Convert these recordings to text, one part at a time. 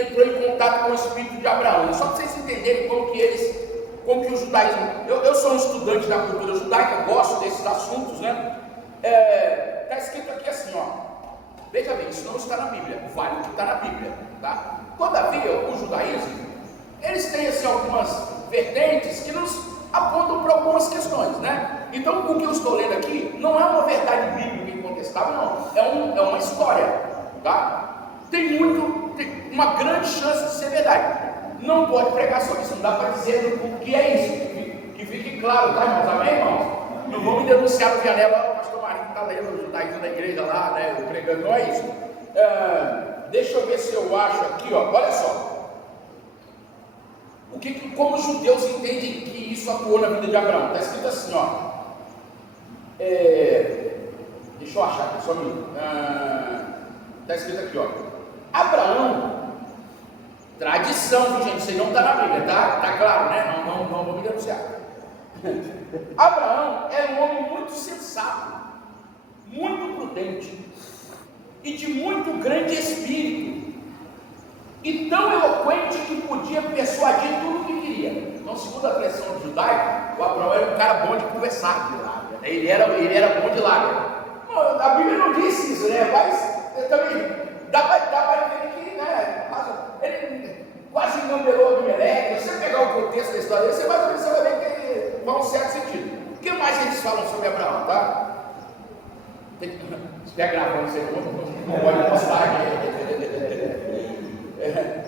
entrou em contato com o espírito de Abraão. Só para vocês entenderem como que o judaísmo... Eu sou um estudante da cultura judaica, gosto desses assuntos, né? Está escrito aqui assim, ó. Veja bem, isso não está na Bíblia, vale o que está na Bíblia, tá? Todavia, o judaísmo, eles têm assim, algumas vertentes que nos apontam para algumas questões, né? Então, o que eu estou lendo aqui não é uma verdade bíblica incontestável, não. É uma história, tá? Tem uma grande chance de ser verdade. Não pode pregar sobre isso, não dá para dizer o que é isso, que fique claro, tá, irmãos? Amém, irmãos? Não vamos me denunciar no Janela, o pastor Marinho está lendo o judaísmo da igreja lá, né? Pregando, não é isso. Deixa eu ver se eu acho aqui, ó. Olha só. Como os judeus entendem que isso atuou na vida de Abraão? Está escrito assim, ó. Deixa eu achar aqui, só um minuto. Está escrito aqui, ó. Abraão, tradição, gente, isso aí não está na Bíblia, tá? Tá claro, né? Não vou me denunciar. Abraão era um homem muito sensato, muito prudente e de muito grande espírito, e tão eloquente que podia persuadir tudo o que queria. Então, segundo a tradição judaica, o Abraão era um cara bom de conversar, de lábia, né? Ele era bom de lábia. A Bíblia não disse isso, né? Mas também dá para entender que, né? Ele quase engambelou Abimeleque. Se você pegar o contexto da história dele, você vai ver que vai um certo sentido. O que mais eles falam sobre Abraão, tá? Se estiver gravando, você não pode postar.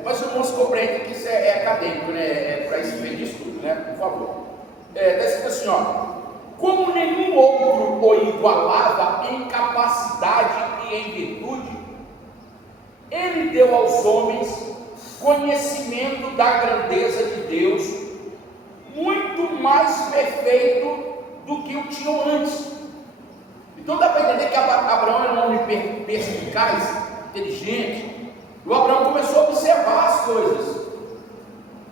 Mas os irmãos compreendem que isso é acadêmico, né? Para esse meio de estudo, né? Por favor. Está escrito assim, ó. Como nenhum outro o igualava em capacidade e em virtude, ele deu aos homens conhecimento da grandeza de Deus, muito mais perfeito do que o tinham antes. Então dá para entender que Abraão era um homem perspicaz, inteligente. O Abraão começou a observar as coisas.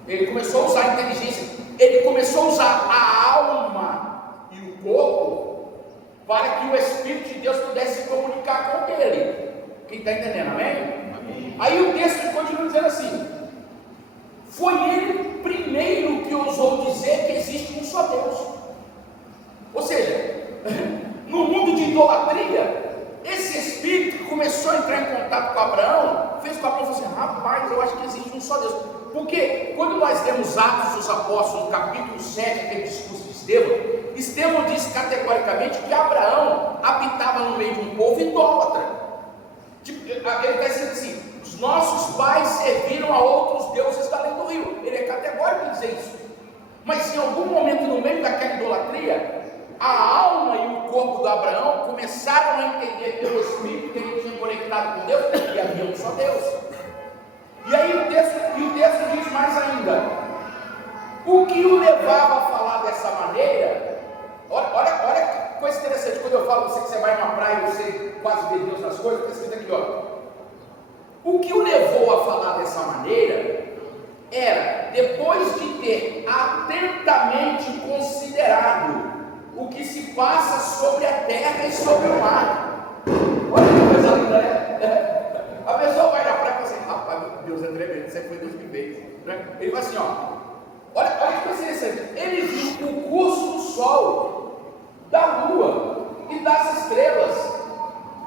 Ele começou a usar a inteligência. Ele começou a usar a alma e o corpo para que o Espírito de Deus pudesse se comunicar com ele. Quem está entendendo, amém? Aí o texto continua dizendo assim: foi ele primeiro que ousou dizer que existe um só Deus. Ou seja, no mundo de idolatria, esse espírito que começou a entrar em contato com Abraão, fez com Abraão assim: rapaz, eu acho que existe um só Deus. Porque quando nós lemos Atos dos Apóstolos, no capítulo 7, aquele discurso de Estevão disse categoricamente que Abraão habitava no meio de um povo idólatra. Ele está dizendo assim: os nossos pais serviram a outros deuses da além do rio. Ele é categórico em dizer isso. Mas em algum momento no meio daquela idolatria, a alma e o corpo do Abraão começaram a entender pelo Espírito que ele tinha conectado com Deus, e havia um só Deus. E aí o texto diz mais ainda: o que o levava a falar dessa maneira. Olha que coisa interessante. Quando eu falo que você vai numa praia e você quase vê Deus nas coisas, está escrito aqui, ó. O que o levou a falar dessa maneira era, depois de ter atentamente considerado o que se passa sobre a terra e sobre o mar. Olha que coisa linda, né? A pessoa vai na praia e fala assim: rapaz, Deus é tremendo, isso aí foi Deus que fez, né? Ele fala assim, ó. Olha que coisa interessante. Ele viu o curso do sol, da lua e das estrelas,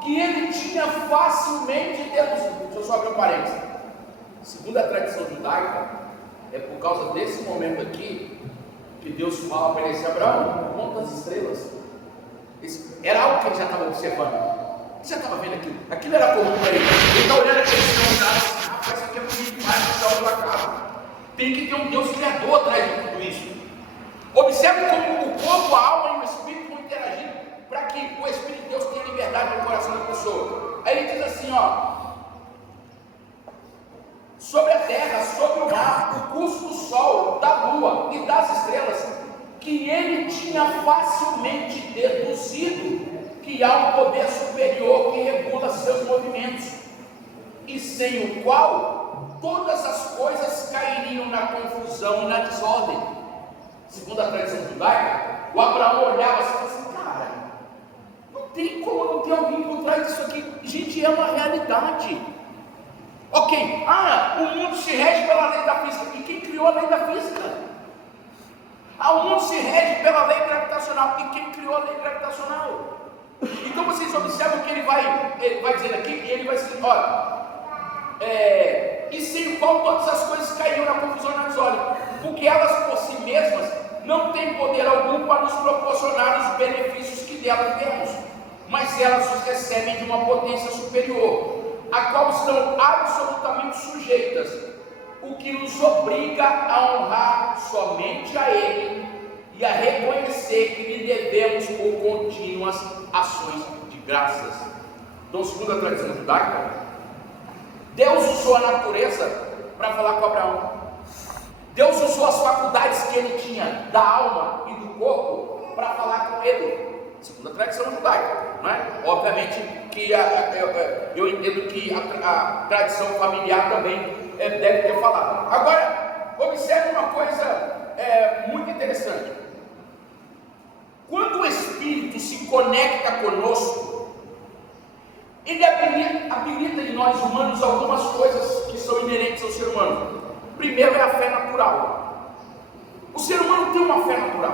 que ele tinha facilmente deduzido. Deixa eu só abrir um parênteses. Segundo a tradição judaica, é por causa desse momento aqui que Deus fala para ele assim: Abraão, conta as estrelas. Era algo que ele já estava observando. Ele já estava vendo aquilo. Aquilo era comum para ele. Ele está olhando aquele céu e assim: rapaz, isso aqui é bonito demais, o céu do acaso. Tem que ter um Deus criador atrás de tudo isso. Observe como o corpo, a alma e o espírito vão interagindo para que o Espírito de Deus tenha liberdade no coração da pessoa. Aí ele diz assim, ó: sobre a terra, sobre o mar, o curso do sol, da lua e das estrelas, que ele tinha facilmente deduzido que há um poder superior que regula seus movimentos, e sem o qual todas as coisas cairiam na confusão e na desordem. Segundo a tradição judaica, o Abraão olhava assim e falava assim: cara, não tem como não ter alguém por trás disso aqui. Gente, é uma realidade. Ok, o mundo se rege pela lei da física. E quem criou a lei da física? O mundo se rege pela lei gravitacional. E quem criou a lei gravitacional? Então vocês observam que ele vai dizer aqui, ele vai dizer, olha, e sem o qual todas as coisas caíram na confusão na desordem, porque elas por si mesmas não têm poder algum para nos proporcionar os benefícios que delas temos, mas elas os recebem de uma potência superior, a qual estão absolutamente sujeitas, o que nos obriga a honrar somente a Ele e a reconhecer que lhe devemos por contínuas ações de graças. Então, segundo a tradição judaica, Deus usou a natureza para falar com Abraão. Deus usou as faculdades que ele tinha da alma e do corpo para falar com ele, segundo a tradição judaica, né? Obviamente que eu entendo que a tradição familiar também deve ter falado. Agora, observe uma coisa muito interessante. Quando o Espírito se conecta conosco, ele habilita em nós humanos algumas coisas que são inerentes ao ser humano. Primeiro é a fé natural. O ser humano tem uma fé natural.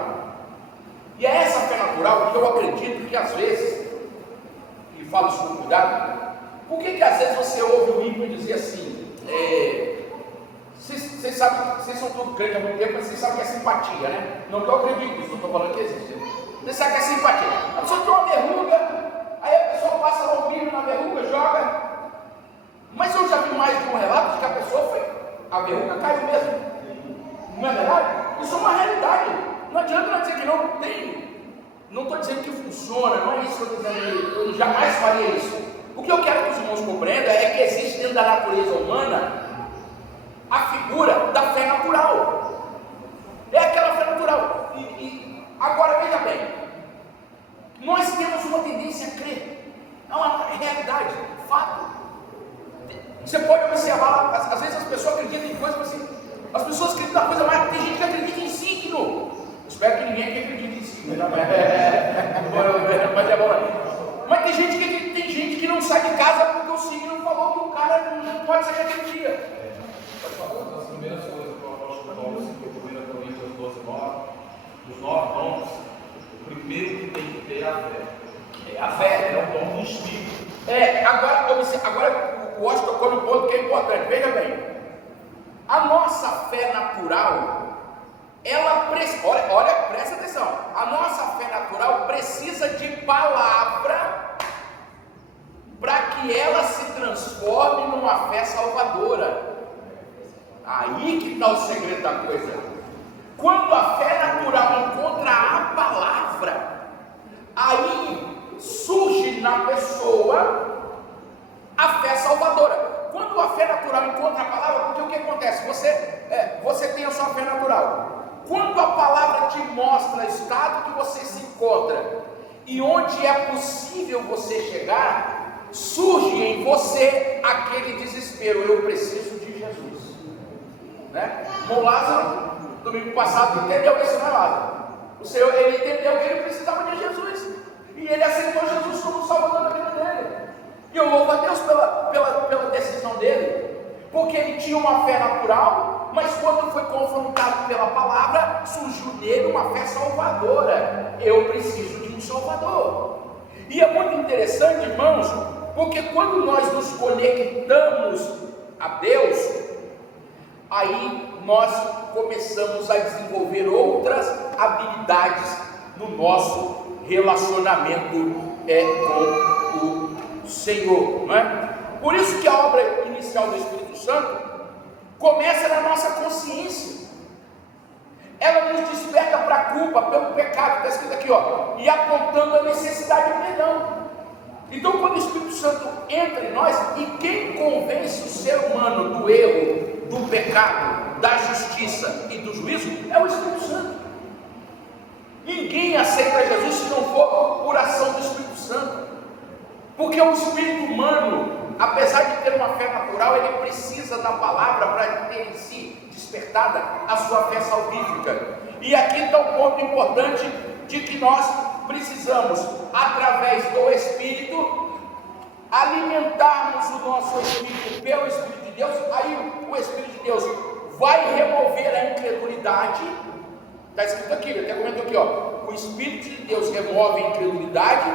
E é essa fé natural que eu acredito que às vezes, e falo isso com cuidado, por que às vezes você ouve o ímpio dizer assim, vocês sabem, vocês são todos crentes há muito tempo, mas vocês sabem que é simpatia, né? Não que eu acredito nisso, não estou falando que existe. Vocês sabem que é simpatia. A pessoa tem uma verruga, aí a pessoa passa lá um milho na verruga, joga. Mas eu já vi mais de um relato de que a pessoa a verruga caiu mesmo. Não é verdade? Isso é uma realidade. Não adianta dizer que não tem. Não estou dizendo que funciona, não é isso que eu estou dizendo. Eu jamais faria isso. O que eu quero que os irmãos compreendam é que existe dentro da natureza humana a figura da fé natural. É aquela fé natural. Agora veja bem, nós temos uma tendência a crer. É uma realidade, fato. Você pode observar, às vezes as pessoas acreditam em coisas assim. As pessoas acreditam na coisa mais. Tem gente que acredita em signo. Espero que ninguém aqui acredite em signo. Mas é bom. Mas tem gente que não sai de casa porque o signo falou que o cara não pode sair aquele dia. Uma das primeiras coisas que o apóstolo Paulo citou em 1 Coríntios 12:9, dos 9 dons, o primeiro que tem que ter é a fé. É a fé. É o dom do Espírito. Agora o Washington tocou no ponto que é importante. Veja bem, a nossa fé natural, olha, presta atenção, a nossa fé natural precisa de palavra para que ela se transforme numa fé salvadora. Aí que está o segredo da coisa. Quando a fé natural encontra a palavra, aí surge na pessoa a fé salvadora. Quando a fé natural encontra a palavra, porque o que acontece? Você tem a sua fé natural. Quando a palavra te mostra o estado que você se encontra e onde é possível você chegar, surge em você aquele desespero: eu preciso de Jesus, né? O Lázaro, domingo passado, entendeu isso, né, Lázaro? O Senhor, ele entendeu que ele precisava de Jesus e ele aceitou Jesus como Salvador da vida dele. E eu louvo a Deus pela decisão dele, porque ele tinha uma fé natural, mas quando foi confrontado pela palavra, surgiu nele uma fé salvadora. Eu preciso de um Salvador. E é muito interessante, irmãos, porque quando nós nos conectamos a Deus, aí nós começamos a desenvolver outras habilidades no nosso relacionamento com o Senhor, não é? Por isso que a obra inicial do Espírito Santo começa na nossa consciência. Ela nos desperta para a culpa, pelo pecado, está escrito aqui, e apontando a necessidade de perdão. Então, quando o Espírito Santo entra em nós, e quem convence o ser humano do erro, do pecado, da justiça e do juízo, é o Espírito Santo. Ninguém aceita Jesus se não for por ação do Espírito Santo. Porque o espírito humano, apesar de ter uma fé natural, ele precisa da palavra para ter em si despertada a sua fé salvífica. E aqui está um ponto importante de que nós precisamos, através do Espírito, alimentarmos o nosso espírito pelo Espírito de o Espírito de Deus vai remover a incredulidade. Está escrito aqui, ele até comentou aqui, ó, o Espírito de Deus remove a incredulidade,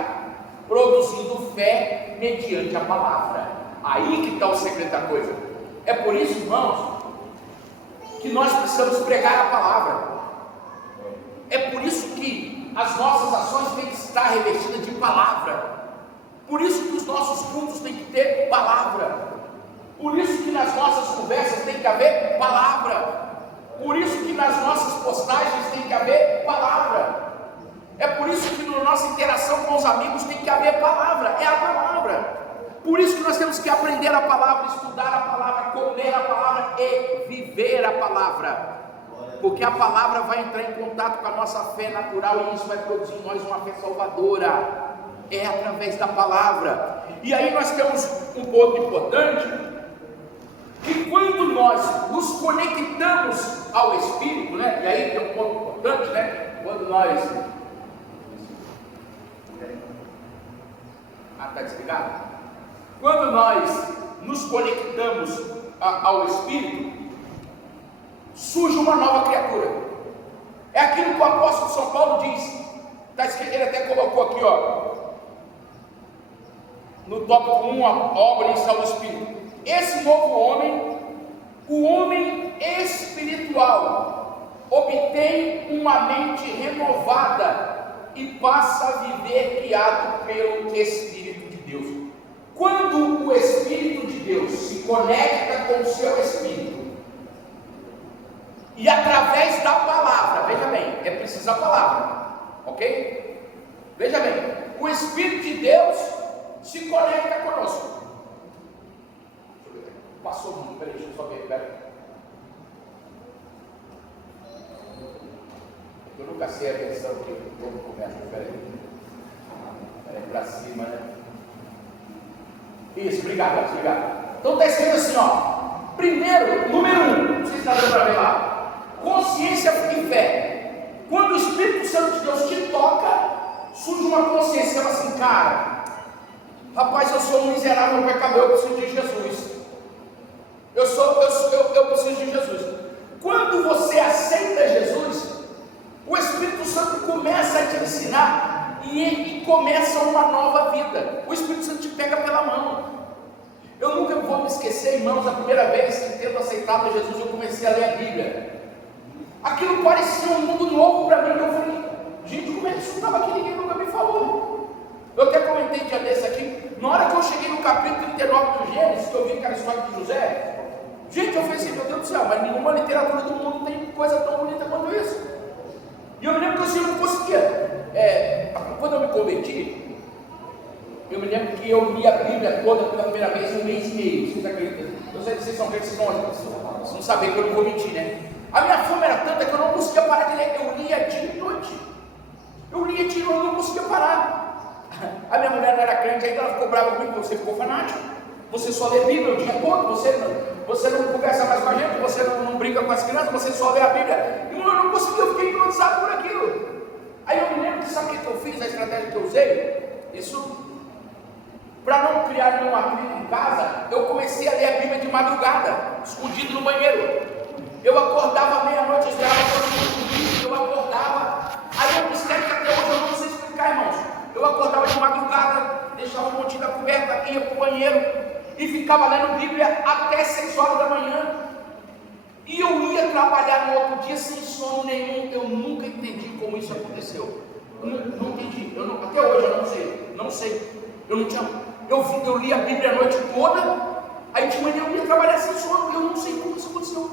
produzindo fé mediante a palavra. Aí que está o segredo da coisa. É por isso, irmãos, que nós precisamos pregar a palavra. É por isso que as nossas ações têm que estar revestidas de palavra. Por isso que os nossos cultos têm que ter palavra. Por isso que nas nossas conversas tem que haver palavra. Por isso que nas nossas postagens tem que haver palavra. É por isso que na nossa interação com os amigos tem que haver palavra. É a palavra. Por isso que nós temos que aprender a palavra, estudar a palavra, comer a palavra e viver a palavra. Porque a palavra vai entrar em contato com a nossa fé natural e isso vai produzir em nós uma fé salvadora. É através da palavra. E aí nós temos um ponto importante, que quando nós nos conectamos ao Espírito, né? E aí tem um ponto importante, né? Quando nós... está desligado? Quando nós nos conectamos ao Espírito, surge uma nova criatura. É aquilo que o apóstolo São Paulo diz. Está escrito, ele até colocou aqui, ó, no tópico 1, a obra inicial do Espírito. Esse novo homem, o homem espiritual, obtém uma mente renovada e passa a viver guiado pelo Espírito de Deus. Quando o Espírito de Deus se conecta com o seu Espírito, e através da palavra, veja bem, é preciso a palavra, ok? Veja bem, o Espírito de Deus se conecta conosco. Passou muito, peraí, deixa eu só ver, peraí. Eu nunca sei a versão que o povo começa, peraí. Peraí, para cima, né? Isso, obrigado, obrigado. Então está escrito assim, ó. Primeiro, número 1, vocês estão dando para ver lá. Consciência e fé. Quando o Espírito Santo de Deus te toca, surge uma consciência, fala assim, cara, rapaz, eu sou um miserável pecador, eu preciso de Jesus. Eu preciso de Jesus. Quando você aceita Jesus, o Espírito Santo começa a te ensinar e começa uma nova vida. O Espírito Santo te pega pela mão. Eu nunca vou me esquecer, irmãos, a primeira vez que tendo aceitado Jesus, eu comecei a ler a Bíblia. Aquilo parecia um mundo novo para mim. Eu falei, gente, como é que isso estava aqui? Ninguém nunca me falou. Eu até comentei um dia desse aqui. Na hora que eu cheguei no capítulo 39 do Gênesis, que eu vi aquela história de José, gente, eu falei assim, meu Deus do céu, mas nenhuma literatura do mundo tem coisa tão bonita quanto isso. E eu me lembro que assim, eu não conseguia. Quando eu me converti, eu me lembro que eu li a Bíblia toda pela primeira vez em um mês e meio. Vocês acreditam? Eu sei que vocês são crentes, vocês não sabem que eu não vou mentir, né? A minha fome era tanta que eu não conseguia parar de ler. Eu lia dia e noite. Eu lia dia e noite, eu não conseguia parar. A minha mulher não era crente, ainda ela ficou brava comigo, você ficou fanático. Você só lê Bíblia o dia todo, você não conversa mais com a gente, você não brinca com as crianças, você só lê a Bíblia. E eu não conseguia, eu fiquei hipnotizado por aquilo. Aí eu me lembro que sabe o que eu fiz, a estratégia que eu usei? Isso, para não criar nenhum atrito em casa, eu comecei a ler a Bíblia de madrugada, escondido no banheiro. Eu acordava meia-noite, eu esperava todo mundo dormir, eu acordava. Aí é um mistério que até hoje eu não sei explicar, irmãos. Eu acordava de madrugada, deixava um montinho da coberta, ia para o banheiro e ficava lendo Bíblia até 6 horas da manhã. E eu ia trabalhar no outro dia sem sono nenhum. Eu nunca entendi como isso aconteceu. Eu não entendi. Até hoje eu não sei. Eu li a Bíblia a noite toda, aí de manhã eu ia trabalhar sem sono. Eu não sei como isso aconteceu.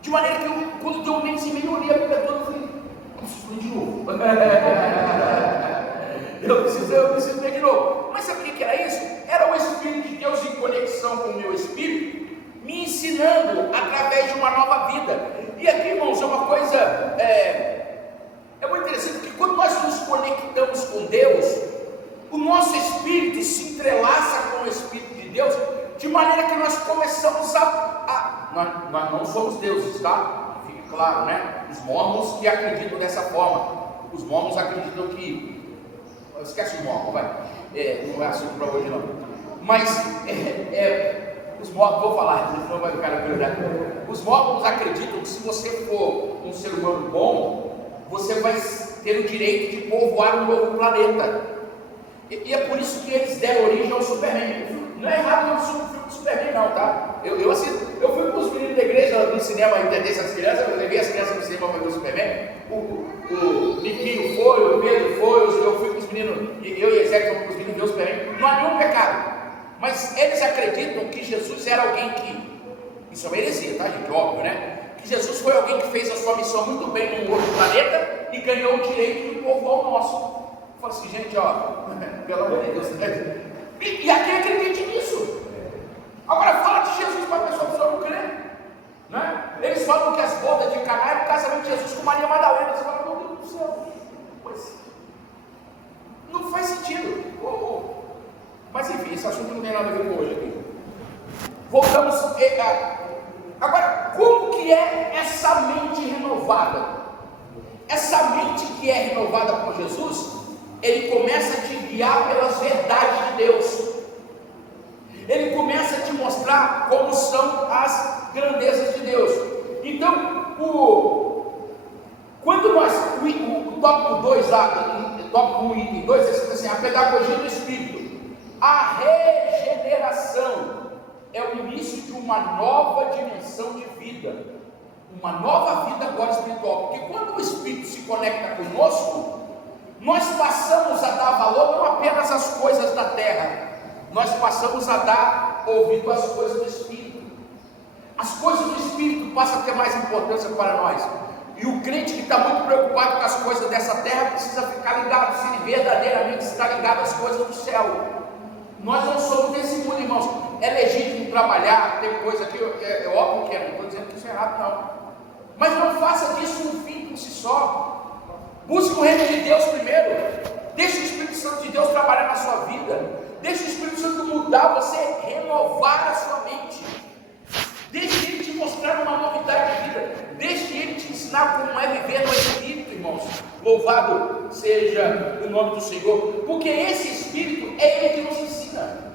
De maneira que quando deu um mês e meio, eu li a Bíblia toda, eu falei, eu preciso ler de novo. Eu preciso ler de novo. Mas sabe o que era isso? Era o Espírito de Deus em conexão com o meu Espírito, me ensinando através de uma nova vida. E aqui, irmãos, é uma coisa, é muito interessante, porque quando nós nos conectamos com Deus, o nosso Espírito se entrelaça com o Espírito de Deus, de maneira que nós começamos nós não somos deuses, tá? Fique claro, né? Os mormons que acreditam dessa forma. Os mormons acreditam que... Esquece o mormon, vai. Não é assunto para hoje não. Mas Os mormons, vou falar, senão vai ficar na prioridade. Os mormons acreditam que se você for um ser humano bom, você vai ter o direito de povoar um novo planeta. E é por isso que eles deram origem ao Superman. Não é errado não filme do Superman não, tá? Eu fui com os meninos da igreja no cinema entender essas crianças, eu levei as crianças no cinema para ver o Superman. O Niquinho foi, o Pedro foi, eu fui com os meninos, eu e Ezequiel fomos com os meninos ver o Superman. Não há nenhum pecado. Mas eles acreditam que Jesus era alguém que, isso é uma heresia, tá gente? Óbvio, né? Que Jesus foi alguém que fez a sua missão muito bem num outro planeta e ganhou o direito de povoar o nosso. Eu falo assim, gente, ó, pelo amor de Deus, né? E a quem acredita nisso? Agora fala de Jesus para a pessoa não crer, né? Eles falam que as bodas de Caná é o casamento de Jesus com Maria Madalena. Você fala, meu Deus do céu, pois não faz sentido. Mas enfim, esse assunto não tem nada a ver com hoje aqui. Voltamos. Agora, como que é essa mente renovada? Essa mente que é renovada por Jesus, ele começa a te guiar pelas verdades de Deus. Ele começa a te mostrar como são as grandezas de Deus. Então, quando nós, o tópico 2 lá, tópico 1 e 2, é assim, a pedagogia do Espírito. A regeneração é o início de uma nova dimensão de vida, uma nova vida agora espiritual, porque quando o Espírito se conecta conosco, nós passamos a dar valor não apenas às coisas da terra, nós passamos a dar ouvido às coisas do Espírito. As coisas do Espírito passam a ter mais importância para nós. E o crente que está muito preocupado com as coisas dessa terra precisa ficar ligado, se ele verdadeiramente está ligado às coisas do céu. Nós não somos desse mundo, irmãos. É legítimo trabalhar, ter coisa que é óbvio que é, não estou dizendo que isso é errado, não. Mas não faça disso um fim por si só. Busque o reino de Deus primeiro. Deixe o Espírito Santo de Deus trabalhar na sua vida. Deixe o Espírito Santo mudar você, renovar a sua mente. Deixe ele te mostrar uma novidade de vida. Deixe ele te ensinar como é viver no Espírito, irmãos. Louvado seja o nome do Senhor. Porque esse Espírito é ele que nos ensina.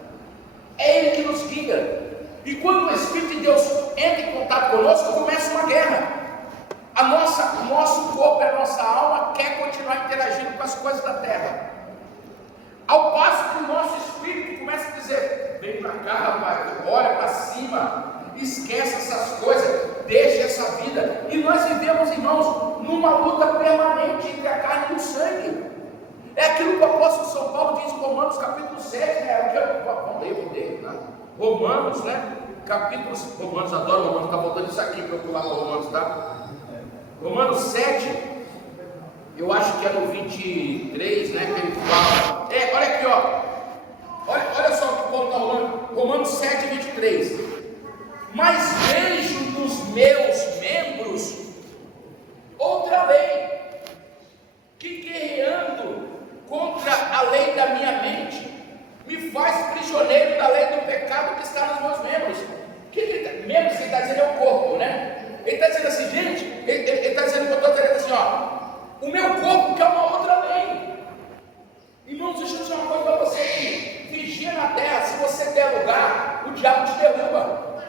É ele que nos guia. E quando o Espírito de Deus entra em contato conosco, começa uma guerra. O nosso corpo e a nossa alma quer continuar interagindo com as coisas da terra. Ao passo que o nosso Espírito começa a dizer, vem para cá, rapaz, olha para cima, esquece essas coisas, deixa essa vida. E nós vivemos, irmãos, numa luta permanente entre a carne e o sangue. É aquilo que o apóstolo São Paulo diz em Romanos capítulo 7, né? Vamos ler, tá? Romanos, né? Romanos, adoro Romanos, está voltando isso aqui para eu pular para Romanos, tá? Romanos 7, eu acho que é no 23, né? Que ele fala. Olha aqui, ó. Olha só o que o Paulo está rolando. Romanos 7, 23. Mas vejo nos meus membros outra lei, que guerreando contra a lei da minha mente, me faz prisioneiro da lei do pecado que está nos meus membros. Membros que ele está dizendo é o corpo, né? Ele está dizendo assim, gente, ele está dizendo que eu estou dizendo assim, ó, o meu corpo quer uma outra lei. Irmãos, deixa eu dizer uma coisa para você aqui. Vigia na terra, se você der lugar, o diabo te derruba.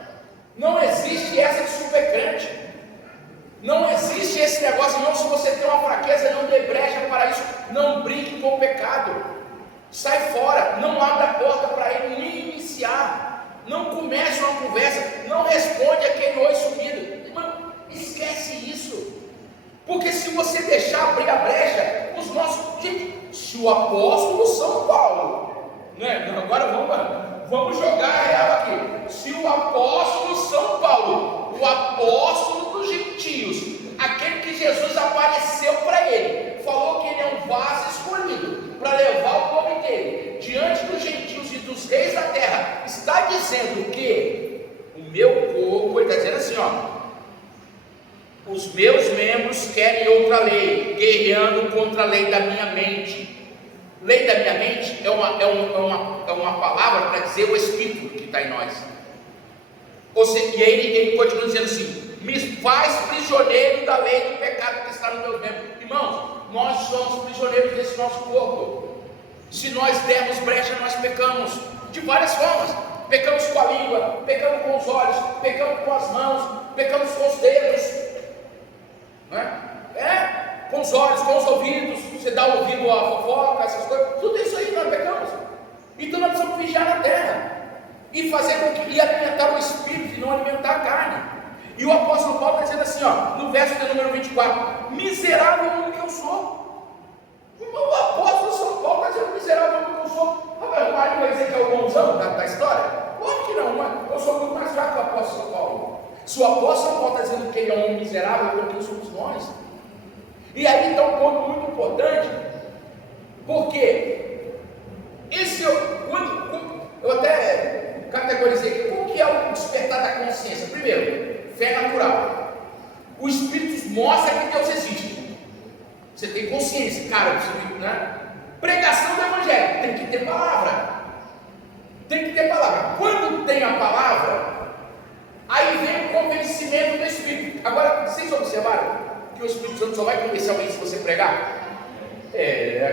Não existe essa de super crente. Não existe esse negócio, não. Se você tem uma fraqueza, não dê brecha para isso. Não brinque com o pecado. Sai fora. Não abra a porta para ele nem iniciar. Não comece uma conversa. Não responde aquele oi sumido. Irmão, esquece isso. Porque se você deixar abrir a brecha, os nossos. Gente, se o apóstolo São Paulo, né? Agora vamos jogar a real aqui. Se o apóstolo São Paulo, o apóstolo dos gentios, aquele que Jesus apareceu para ele, falou que ele é um vaso escolhido para levar o nome dele diante dos gentios e dos reis da terra, está dizendo que o meu corpo, ele está dizendo assim, ó, os meus membros querem outra lei, guerreando contra a lei da minha mente. Lei da minha mente é uma palavra para dizer o Espírito que está em nós. Ou seja, e ele continua dizendo assim, me faz prisioneiro da lei do pecado que está no meu membro. Irmãos, nós somos prisioneiros desse nosso corpo. Se nós dermos brecha, nós pecamos de várias formas. pecamos com a língua, pecamos com os olhos, pecamos com as mãos, pecamos com os dedos, com os olhos, com os ouvidos. Você dá ouvido à fofoca, essas coisas, tudo isso aí nós pecamos. Então nós precisamos vigiar na terra e fazer com que alimentar o espírito e não alimentar a carne. E o apóstolo Paulo está dizendo assim, no verso de número 24: miserável homem que eu sou. O apóstolo São Paulo está dizendo: miserável homem que eu sou. O Mário vai dizer que é o bonzão da história? Claro que não, eu sou muito mais fraco que o apóstolo São Paulo. Se o apóstolo Paulo está dizendo que ele é um homem miserável, porque somos nós. E aí está um ponto muito importante, porque eu até categorizei aqui, qual que é o despertar da consciência? Primeiro, fé natural. O Espírito mostra que Deus existe. Você tem consciência, cara, pregação do Evangelho, tem que ter palavra. Tem que ter palavra. Quando tem a palavra, aí vem o convencimento do Espírito. Agora, vocês observaram que o Espírito Santo só vai convencer alguém se você pregar?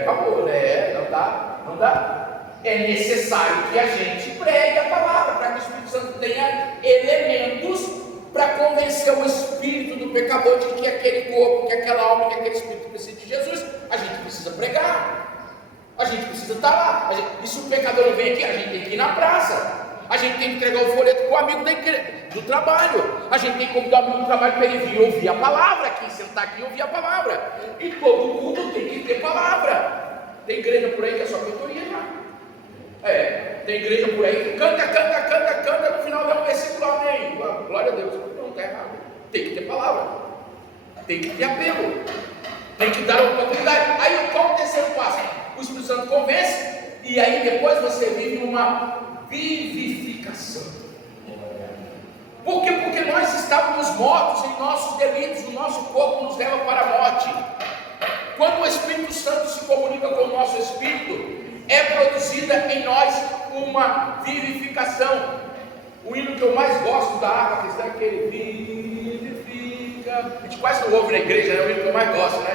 Acabou, né? Não dá. É necessário que a gente pregue a palavra, para que o Espírito Santo tenha elementos para convencer o espírito do pecador de que aquele corpo, que aquela alma, que aquele espírito precisa de Jesus. A gente precisa pregar, a gente precisa estar lá. E se o pecador não vem aqui, a gente tem que ir na praça, a gente tem que entregar o folheto para o amigo do trabalho, a gente tem que convidar o amigo do trabalho para ele vir ouvir a palavra aqui, sentar aqui e ouvir a palavra. E todo mundo tem que ter palavra. Tem igreja por aí que é só cantoria, tem igreja por aí que canta, no final dá um versículo, amém, glória a Deus. Não, está errado. Tem que ter palavra, tem que ter apelo, tem que dar oportunidade. Aí qual o terceiro passo? O Espírito Santo convence, e aí depois você vive uma vivificação. Por quê? Porque nós estávamos mortos em nossos delitos, o nosso corpo nos leva para a morte. Quando o Espírito Santo se comunica com o nosso espírito, é produzida em nós uma vivificação. O hino que eu mais gosto da harpa cristã é aquele vivifica. A gente quase não ouve na igreja, é o hino que eu mais gosto,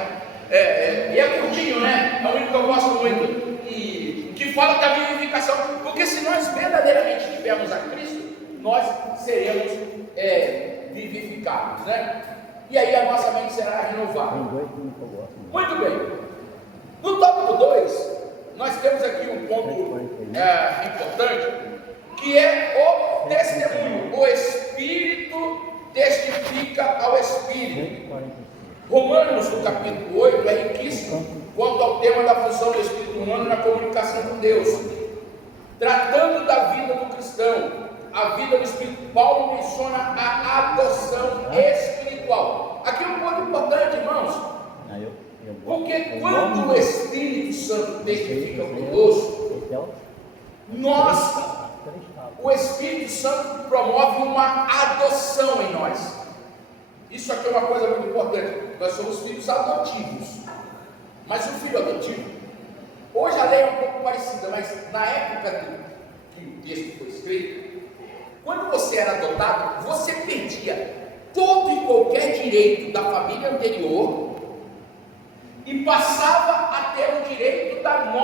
e é curtinho, É um hino que eu gosto muito. E que fala da vivificação. Porque se nós verdadeiramente tivermos a Cristo, nós seremos vivificados, E aí a nossa mente será renovada. Muito bem. No tópico 2, nós temos aqui um ponto importante, que é o testemunho. O Espírito testifica ao Espírito. Romanos, no capítulo 8, é riquíssimo quanto ao tema da função do Espírito humano na comunicação com Deus. Tratando da vida do cristão, a vida do Espírito, Paulo menciona a adoção espiritual. Aqui é um ponto importante, irmãos. Porque quando o Espírito Santo testifica conosco, o Espírito Santo promove uma adoção em nós. Isso aqui é uma coisa muito importante. Nós somos filhos adotivos. Mas o filho adotivo, hoje a lei é um pouco parecida, mas na época que o texto foi escrito, quando você era adotado, você perdia todo e qualquer direito da família anterior e passava a ter o direito da nova